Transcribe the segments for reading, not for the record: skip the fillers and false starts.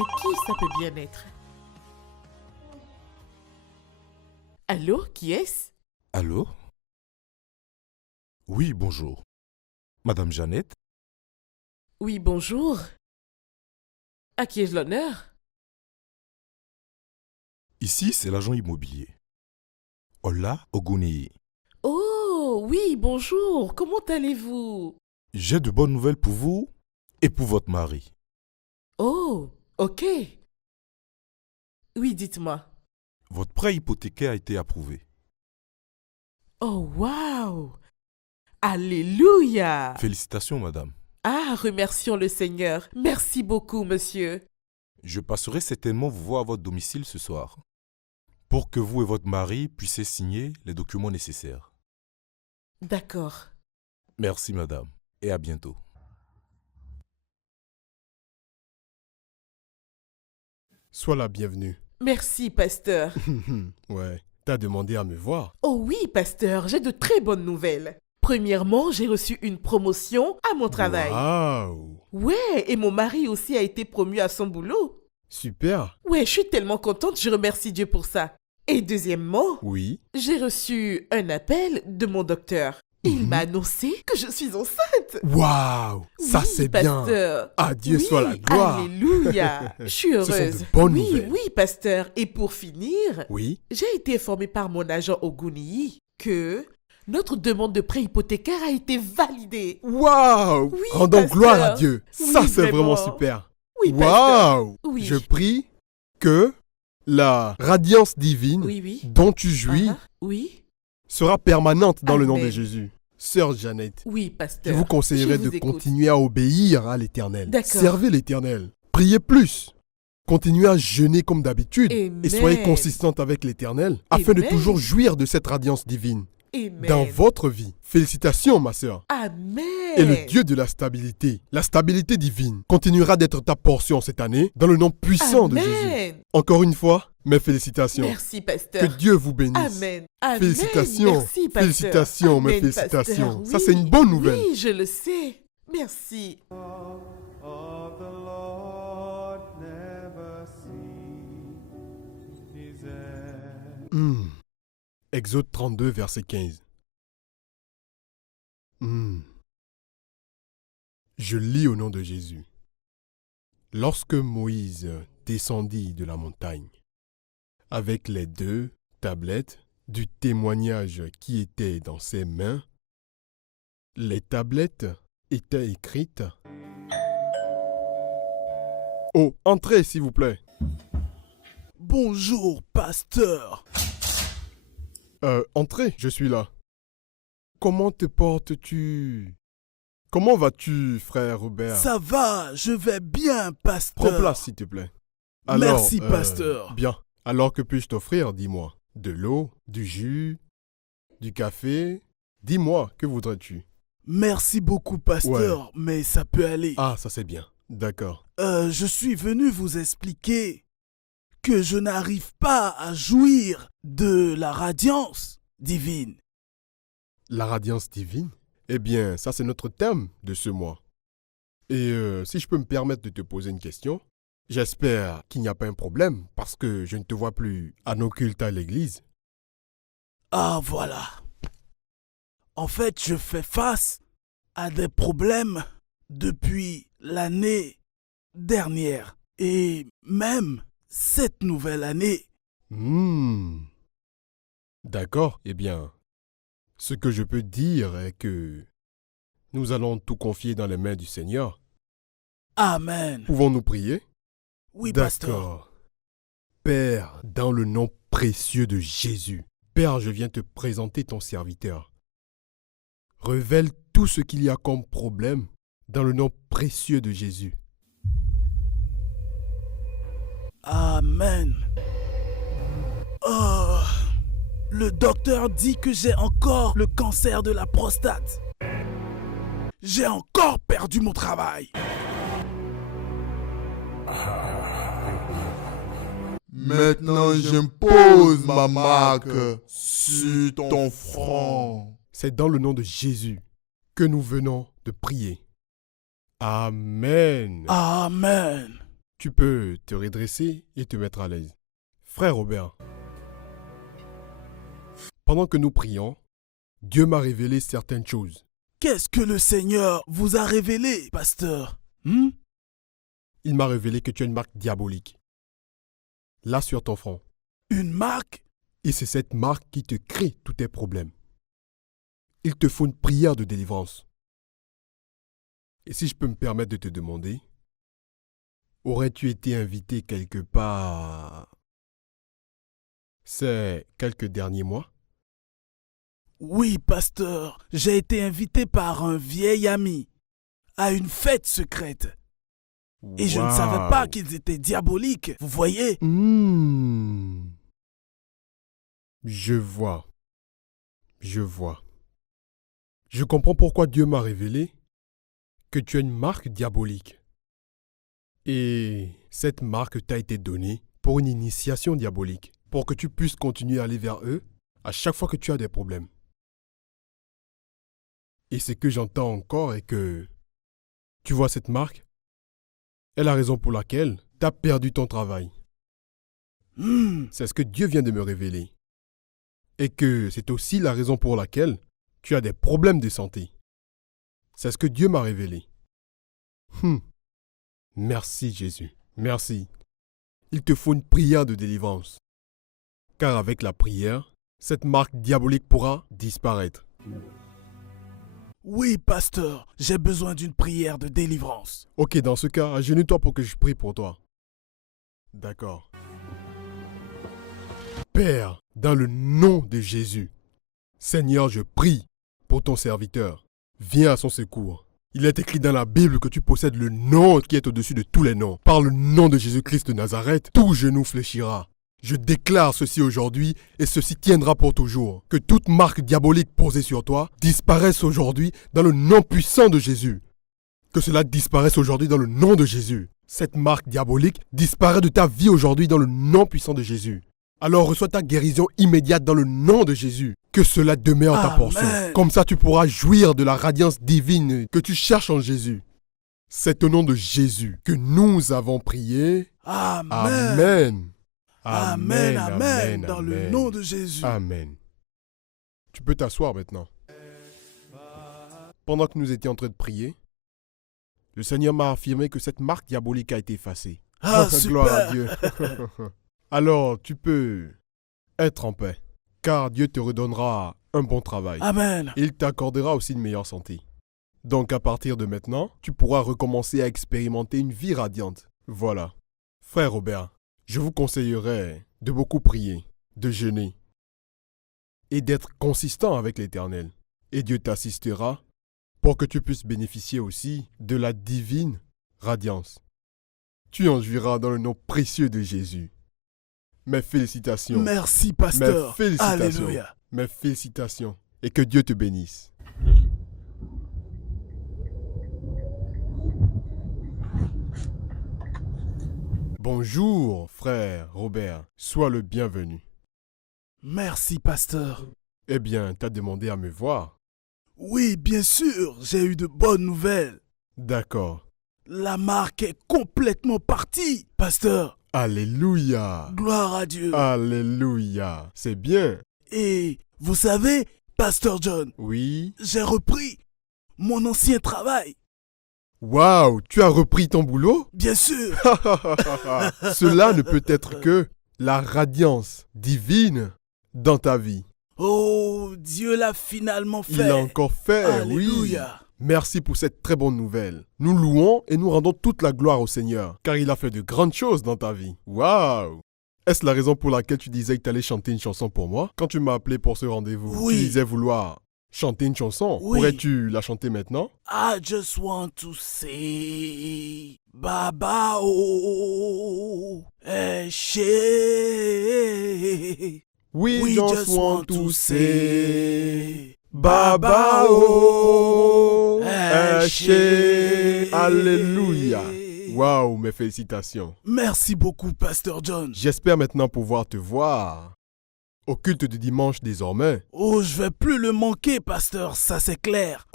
Mais qui ça peut bien être? Allô, qui est-ce? Allô? Oui, bonjour. Madame Jeannette? Oui, bonjour. À qui ai-je l'honneur? Ici, c'est l'agent immobilier. Ola Oguneye. Oh, oui, bonjour. Comment allez-vous? J'ai de bonnes nouvelles pour vous et pour votre mari. Oh, ok. Oui, dites-moi. Votre prêt hypothécaire a été approuvé. Oh, waouh! Alléluia! Félicitations, madame. Ah, remercions le Seigneur. Merci beaucoup, monsieur. Je passerai certainement vous voir à votre domicile ce soir pour que vous et votre mari puissiez signer les documents nécessaires. D'accord. Merci, madame, et à bientôt. Sois la bienvenue. Merci, pasteur. Ouais, t'as demandé à me voir. Oh oui, pasteur, j'ai de très bonnes nouvelles. Premièrement, j'ai reçu une promotion à mon travail. Waouh! Ouais, et mon mari aussi a été promu à son boulot. Super! Ouais, je suis tellement contente, je remercie Dieu pour ça. Et deuxièmement, Oui. j'ai reçu un appel de mon docteur. Il m'a annoncé que je suis enceinte. Waouh! Ça Oui, c'est bien! pasteur. À Dieu Oui, soit la gloire! Alléluia. Je suis Ce sont de heureuse. bonnes oui, nouvelles. oui, pasteur. Et pour finir, Oui? j'ai été informée par mon agent Oguniyi que notre demande de prêt hypothécaire a été validée. Waouh! Oui, Rendons pasteur. gloire à Dieu! Ça Oui, c'est vraiment vraiment. super! Oui, pasteur. Waouh! Oui. Je prie que la radiance divine Oui, oui. dont tu jouis Ah, oui. sera permanente dans le nom de Amen. Jésus. Sœur Jeannette, Oui, je pasteur. vous conseillerais Je de vous écoute. continuer à obéir à l'Éternel. D'accord. Servez l'Éternel. Priez plus. Continuez à jeûner comme d'habitude. Amen. Et soyez consistante avec l'Éternel afin de Amen. toujours jouir de cette radiance divine Amen. dans votre vie. Félicitations, ma sœur. Amen. Et le Dieu de la stabilité divine, continuera d'être ta portion cette année dans le nom puissant de Jésus. Amen. Encore une fois, mes félicitations. Merci, Que pasteur. Dieu vous bénisse. Amen. Amen. Félicitations. Merci, pasteur. Félicitations, mes Amen, félicitations. pasteur. Ça, Oui. c'est une bonne nouvelle. Oui, je le sais. Merci. Of the Lord never cease his end. Exode 32, verset 15. Je lis au nom de Jésus. Lorsque Moïse descendit de la montagne, avec les 2 tablettes du témoignage qui étaient dans ses mains, les tablettes étaient écrites. Oh, entrez s'il vous plaît. Bonjour, pasteur. Entrez, je suis là. Comment te portes-tu? Comment vas-tu, frère Robert? Ça va, je vais bien, Prends pasteur. place, s'il te plaît. Merci, pasteur. Bien. Alors que puis-je t'offrir, dis-moi? De l'eau, du jus, du café? Dis-moi, que voudrais-tu? Merci beaucoup, pasteur, mais ça peut aller. Ah, ça c'est bien. D'accord. Je suis venu vous expliquer que je n'arrive pas à jouir de la radiance divine. La radiance divine? Eh bien, ça c'est notre thème de ce mois. Et si je peux me permettre de te poser une question, j'espère qu'il n'y a pas un problème parce que je ne te vois plus à nos cultes à l'église. Ah, voilà. En fait, je fais face à des problèmes depuis l'année dernière et même cette nouvelle année. D'accord. Eh bien, ce que je peux dire est que nous allons tout confier dans les mains du Seigneur. Amen. Pouvons-nous prier? Oui, pasteur. D'accord. Père, dans le nom précieux de Jésus, Père, je viens te présenter ton serviteur. Révèle tout ce qu'il y a comme problème dans le nom précieux de Jésus. Amen. Oh, le docteur dit que j'ai encore le cancer de la prostate. J'ai encore perdu mon travail. Maintenant, j'impose ma marque sur ton front. C'est dans le nom de Jésus que nous venons de prier. Amen. Amen. Tu peux te redresser et te mettre à l'aise. Frère Robert, pendant que nous prions, Dieu m'a révélé certaines choses. Qu'est-ce que le Seigneur vous a révélé, pasteur? Il m'a révélé que tu as une marque diabolique. Là sur ton front. Une marque? Et c'est cette marque qui te crée tous tes problèmes. Il te faut une prière de délivrance. Et si je peux me permettre de te demander, aurais-tu été invité quelque part ces quelques derniers mois? Oui, pasteur, j'ai été invité par un vieil ami à une fête secrète. Et je ne savais pas qu'ils étaient diaboliques, vous voyez? Je vois. Je comprends pourquoi Dieu m'a révélé que tu as une marque diabolique. Et cette marque t'a été donnée pour une initiation diabolique, pour que tu puisses continuer à aller vers eux à chaque fois que tu as des problèmes. Et ce que j'entends encore est que, tu vois cette marque, est la raison pour laquelle tu as perdu ton travail. C'est ce que Dieu vient de me révéler. Et que c'est aussi la raison pour laquelle tu as des problèmes de santé. C'est ce que Dieu m'a révélé. Merci Jésus, merci. Il te faut une prière de délivrance. Car avec la prière, cette marque diabolique pourra disparaître. Oui, pasteur, j'ai besoin d'une prière de délivrance. Ok, dans ce cas, agenouille-toi pour que je prie pour toi. D'accord. Père, dans le nom de Jésus, Seigneur, je prie pour ton serviteur. Viens à son secours. Il est écrit dans la Bible que tu possèdes le nom qui est au-dessus de tous les noms. Par le nom de Jésus-Christ de Nazareth, tout genou fléchira. Je déclare ceci aujourd'hui et ceci tiendra pour toujours. Que toute marque diabolique posée sur toi disparaisse aujourd'hui dans le nom puissant de Jésus. Que cela disparaisse aujourd'hui dans le nom de Jésus. Cette marque diabolique disparaît de ta vie aujourd'hui dans le nom puissant de Jésus. Alors reçois ta guérison immédiate dans le nom de Jésus. Que cela demeure ta portion. Comme ça tu pourras jouir de la radiance divine que tu cherches en Jésus. C'est au nom de Jésus que nous avons prié. Amen. Amen. Amen. Dans le nom de Jésus. Amen. Tu peux t'asseoir maintenant. Pendant que nous étions en train de prier, le Seigneur m'a affirmé que cette marque diabolique a été effacée. Gloire à Dieu. Alors, tu peux être en paix, car Dieu te redonnera un bon travail. Amen. Il t'accordera aussi une meilleure santé. Donc, à partir de maintenant, tu pourras recommencer à expérimenter une vie radiante. Voilà. Frère Robert, je vous conseillerais de beaucoup prier, de jeûner et d'être consistant avec l'Éternel. Et Dieu t'assistera pour que tu puisses bénéficier aussi de la divine radiance. Tu en jouiras dans le nom précieux de Jésus. Mes félicitations. Merci, pasteur. Mes félicitations. Alléluia. Mes félicitations. Et que Dieu te bénisse. Bonjour, frère Robert. Sois le bienvenu. Merci, pasteur. Eh bien, t'as demandé à me voir. Oui, bien sûr, j'ai eu de bonnes nouvelles. D'accord. La marque est complètement partie, pasteur. Alléluia. Gloire à Dieu. Alléluia. C'est bien. Et vous savez, pasteur John, Oui. j'ai repris mon ancien travail. Waouh, tu as repris ton boulot? Bien sûr. Cela ne peut être que la radiance divine dans ta vie. Oh, Dieu l'a finalement fait. Il l'a encore fait, Alléluia. oui. Merci pour cette très bonne nouvelle. Nous louons et nous rendons toute la gloire au Seigneur, car il a fait de grandes choses dans ta vie. Waouh! Est-ce la raison pour laquelle tu disais que tu allais chanter une chanson pour moi? Quand tu m'as appelé pour ce rendez-vous, Oui. tu disais vouloir chanter une chanson. Oui. Pourrais-tu la chanter maintenant? I just want to say Baba oh Eshe. We just want to say Baba oh Eshe. Alléluia. Waouh, mes félicitations. Merci beaucoup, pasteur John. J'espère maintenant pouvoir te voir au culte du dimanche désormais. Oh, je vais plus le manquer, pasteur, ça c'est clair.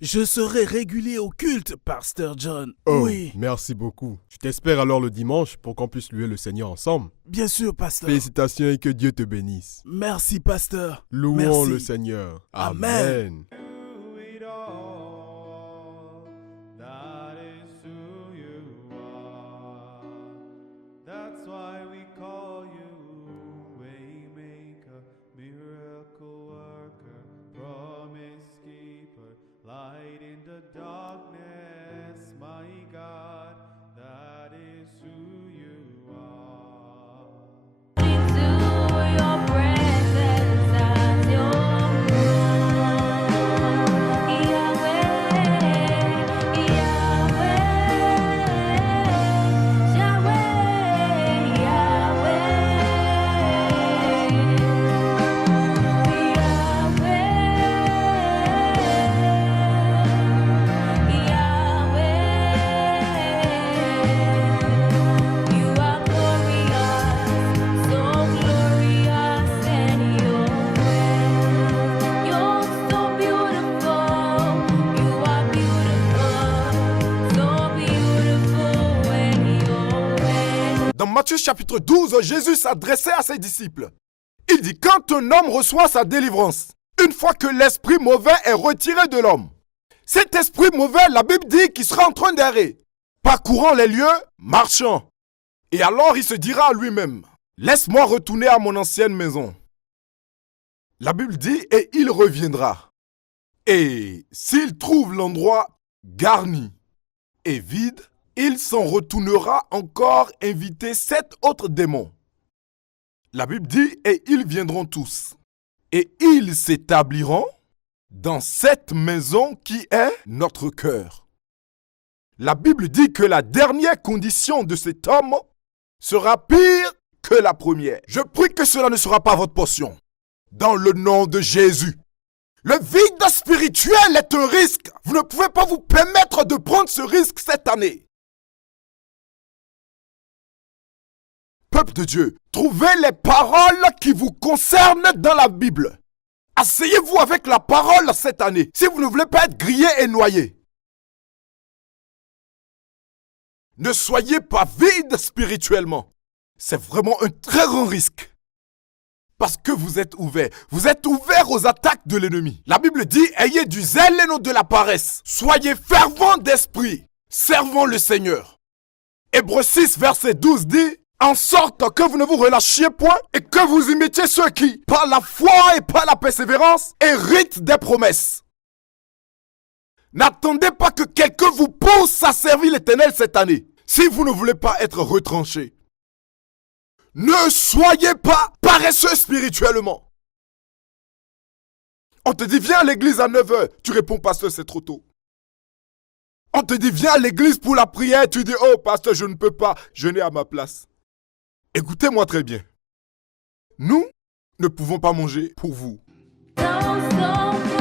Je serai régulier au culte, Pasteur John. Oh, Oui, merci beaucoup. Je t'espère alors le dimanche pour qu'on puisse louer le Seigneur ensemble. bien sûr, Pasteur. Félicitations et que Dieu te bénisse. Merci, Pasteur. Louons Merci. le Seigneur. Amen. Amen. Do it all. That is who you are. That's why we call you Waymaker, Miracle Worker, Promise Keeper, Light in the darkness, my God. That is who you are. Into your presence as your Yahweh, Yahweh, you are glorious, so glorious in your way. You're so beautiful, you are beautiful, so beautiful in your way. Dans Matthieu chapitre 12, Jésus s'adressait à ses disciples. Il dit, quand un homme reçoit sa délivrance, une fois que l'esprit mauvais est retiré de l'homme, cet esprit mauvais, la Bible dit qu'il sera en train d'errer, parcourant les lieux, marchant. Et alors il se dira à lui-même, laisse-moi retourner à mon ancienne maison. La Bible dit, et il reviendra. Et s'il trouve l'endroit garni et vide, il s'en retournera encore inviter 7 autres démons. La Bible dit, et ils viendront tous. Et ils s'établiront dans cette maison qui est notre cœur. La Bible dit que la dernière condition de cet homme sera pire que la première. Je prie que cela ne sera pas votre portion. Dans le nom de Jésus. Le vide spirituel est un risque. Vous ne pouvez pas vous permettre de prendre ce risque cette année. Peuple de Dieu, trouvez les paroles qui vous concernent dans la Bible. Asseyez-vous avec la parole cette année, si vous ne voulez pas être grillé et noyé. Ne soyez pas vide spirituellement. C'est vraiment un très grand risque. Parce que vous êtes ouverts. Vous êtes ouverts aux attaques de l'ennemi. La Bible dit, ayez du zèle et non de la paresse. Soyez fervents d'esprit, servant le Seigneur. Hébreux 6, verset 12 dit, en sorte que vous ne vous relâchiez point et que vous imitiez ceux qui, par la foi et par la persévérance, héritent des promesses. N'attendez pas que quelqu'un vous pousse à servir l'Éternel cette année, si vous ne voulez pas être retranché. Ne soyez pas paresseux spirituellement. On te dit, viens à l'église à 9h. Tu réponds, pasteur, c'est trop tôt. On te dit, viens à l'église pour la prière. Tu dis, oh, pasteur, je ne peux pas jeûner à ma place. Écoutez-moi très bien. Nous ne pouvons pas manger pour vous. Don't stop.